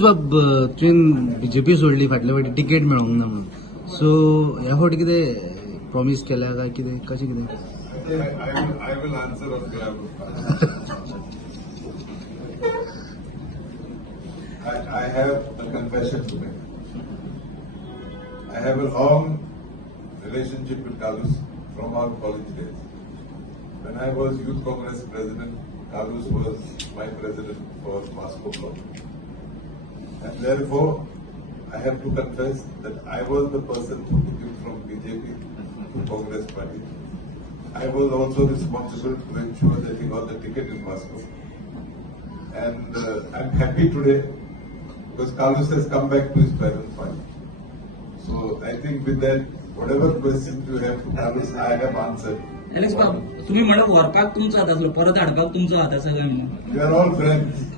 तुवें बीजेपी सोडली फाटल्या फावटी तिकेट मेळोंक ना म्हणून सो ह्या फावटी कितें प्रॉमिस केल्या काय कितें कशें कितें I will answer on behalf of I have a confession to make. I have a long relationship with Kalus from our college days. When I was Youth Congress president, Kalus was my president for Moscow block. And therefore, I have to confess that I was the person who took him from BJP to Congress party. I was also responsible to ensure that he got the ticket in Moscow. And I'm happy today because Kalus has come back to his parents' party. So I think with that, whatever questions you have to Kalus, I have answered. Alex बाब तुम्ही म्हणलं वर्कात तुमचा हात असलो परत हाडपाक तुमचा हात आसा काय म्हणून We are all friends.